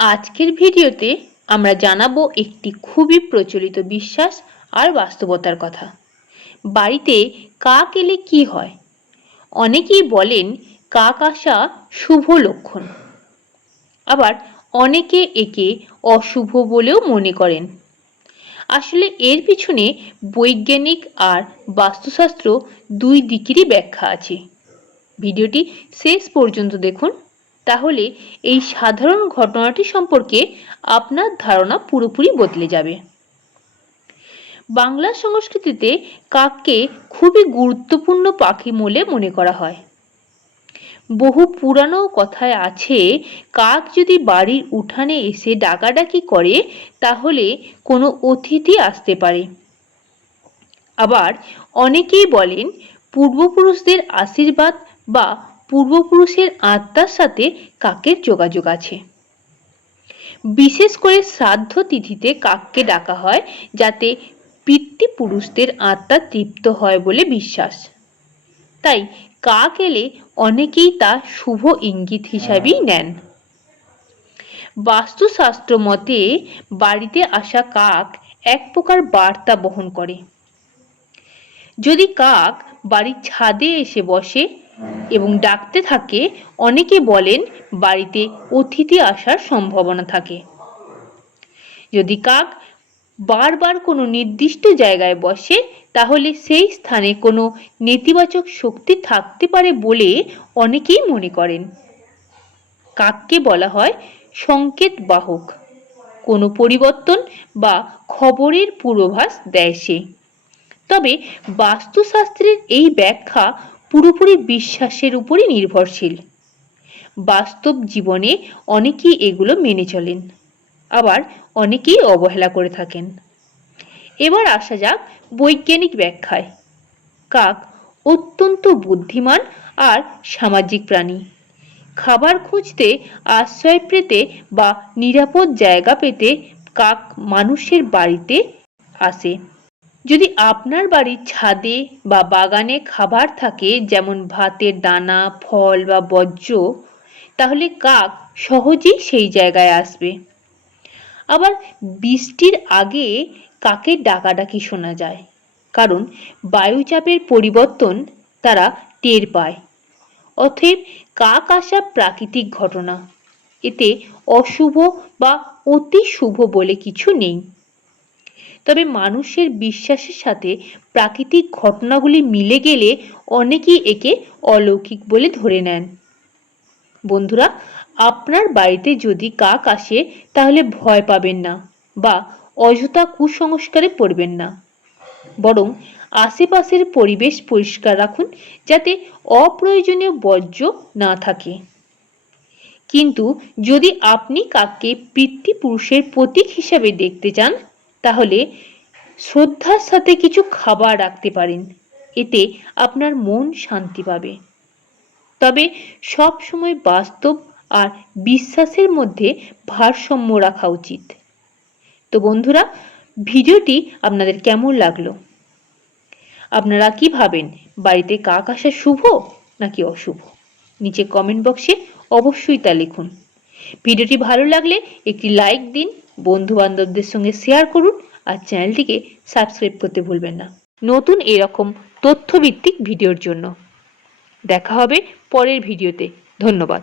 আজকের ভিডিওতে আমরা জানাবো একটি খুবই প্রচলিত বিশ্বাস আর বাস্তবতার কথা। বাড়িতে কাক এলে কি হয়? অনেকেই বলেন কাক আসা শুভ লক্ষণ, আবার অনেকে একে অশুভ বলেও মনে করেন। আসলে এর পিছনে বৈজ্ঞানিক আর বাস্তুশাস্ত্র দুই দিকেরই ব্যাখ্যা আছে। ভিডিওটি শেষ পর্যন্ত দেখুন, তাহলে এই সাধারণ ঘটনাটি সম্পর্কে আপনার ধারণা পুরোপুরি বদলে যাবে। বাংলা সংস্কৃতিতে কাককে খুবই গুরুত্বপূর্ণ পাখি বলে মনে করা হয়। বহু পুরানো কথায় আছে, কাক যদি বাড়ির উঠানে এসে ডাকাডাকি করে তাহলে কোনো অতিথি আসতে পারে। আবার অনেকেই বলেন পূর্বপুরুষদের আশীর্বাদ বা পূর্বপুরুষের আত্মার সাথে কাকের যোগাযোগ আছে। বিশেষ করে শ্রাদ্ধ তিথিতে কাককে ডাকা হয় যাতে পিতৃপুরুষদের আত্মা তৃপ্ত হয় বলে বিশ্বাস। তাই কাক এলে অনেকেই তা শুভ ইঙ্গিত হিসাবেই নেন। বাস্তুশাস্ত্র মতে বাড়িতে আসা কাক এক প্রকার বার্তা বহন করে। যদি কাক বাড়ির ছাদে এসে বসে এবং ডাকতে থাকে, অনেকে বলেন বাড়িতে অতিথি আসার সম্ভাবনা থাকে। যদি কাক বারবার কোনো নির্দিষ্ট জায়গায় বসে তাহলে সেই স্থানে কোনো নেতিবাচক শক্তি থাকতে পারে বলে অনেকেই মনে করেন। কাককে বলা হয় সংকেত বাহক, কোনো পরিবর্তন বা খবরের পূর্বাভাস দেয় সে। তবে বাস্তুশাস্ত্রের এই ব্যাখ্যা পুরোপুরি বিশ্বাসের উপরই নির্ভরশীল। বাস্তব জীবনে অনেকেই এগুলো মেনে চলেন, আবার অনেকেই অবহেলা করে থাকেন। এবার আসা যাক বৈজ্ঞানিক ব্যাখ্যায়। কাক অত্যন্ত বুদ্ধিমান আর সামাজিক প্রাণী। খাবার খুঁজতে, আশ্রয় পেতে বা নিরাপদ জায়গা পেতে কাক মানুষের বাড়িতে আসে। যদি আপনার বাড়ির ছাদে বা বাগানে খাবার থাকে, যেমন ভাতের দানা, ফল বা বর্জ্য, তাহলে কাক সহজেই সেই জায়গায় আসবে। আবার বৃষ্টির আগে কাকের ডাকাডাকি শোনা যায়, কারণ বায়ুচাপের পরিবর্তন তারা টের পায়। অতএব কাক আসা প্রাকৃতিক ঘটনা, এতে অশুভ বা অতি শুভ বলে কিছু নেই। তবে মানুষের বিশ্বাসের সাথে প্রাকৃতিক ঘটনাগুলি মিলে গেলে অনেকেই একে অলৌকিক বলে ধরে নেন। বন্ধুরা, আপনার বাড়িতে যদি কাক আসে তাহলে ভয় পাবেন না বা অযথা কুসংস্কারে পড়বেন না, বরং আশেপাশের পরিবেশ পরিষ্কার রাখুন যাতে অপ্রয়োজনীয় বর্জ্য না থাকে। কিন্তু যদি আপনি কাককে পিতৃপুরুষের প্রতীক হিসাবে দেখতে চান, তাহলে শ্রদ্ধার সাথে কিছু খাবার রাখতে পারেন, এতে আপনার মন শান্তি পাবে। তবে সব সময় বাস্তব আর বিশ্বাসের মধ্যে ভারসাম্য রাখা উচিত। তো বন্ধুরা, ভিডিওটি আপনাদের কেমন লাগলো? আপনারা কি ভাবেন, বাড়িতে কাক আসা শুভ নাকি অশুভ? নিচে কমেন্ট বক্সে অবশ্যই তা লিখুন। ভিডিওটি ভালো লাগলে একটি লাইক দিন, বন্ধু বান্ধবদের সঙ্গে শেয়ার করুন আর চ্যানেলটিকে সাবস্ক্রাইব করতে ভুলবেন না নতুন এরকম তথ্যভিত্তিক ভিডিওর জন্য। দেখা হবে পরের ভিডিওতে। ধন্যবাদ।